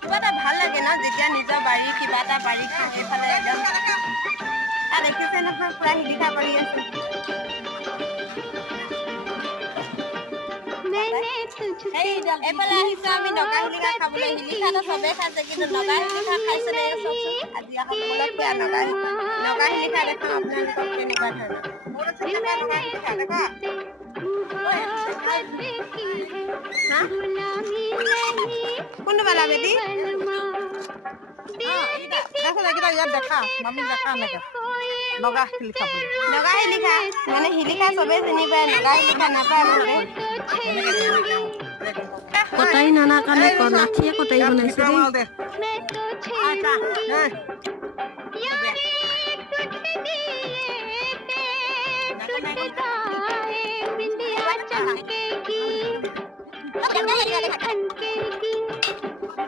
কিবা এটা ভাল লাগে ন যেতিয়া নিজৰ বাৰীৰ কিবা এটা বাৰীখন এইফালে একদম দেখিছে নহয় পুৰা শিলিখা কৰি আছে এইফালে আহিছো আমি নগা শিলিখা খাবলৈ শিলিখাটো চবেই খাইছে কিন্তু নগা শিলিখা খাইছে নে চাওকচোন আজি আকৌ কমলত পুৰা নগা শিলিখা দেখাওঁ আপোনালোকক কেনেকুৱা ধৰণৰ কোনটো পালা বেটি ইয়াত দেখা মামী দেখা এনেকে নগা শিলিখা মানে শিলিখা চবেই চিনি পায় নগা শিলিখা নাপায় কটাৰী নানা কাৰণে লাঠিয়ে কটাৰী বনাইছে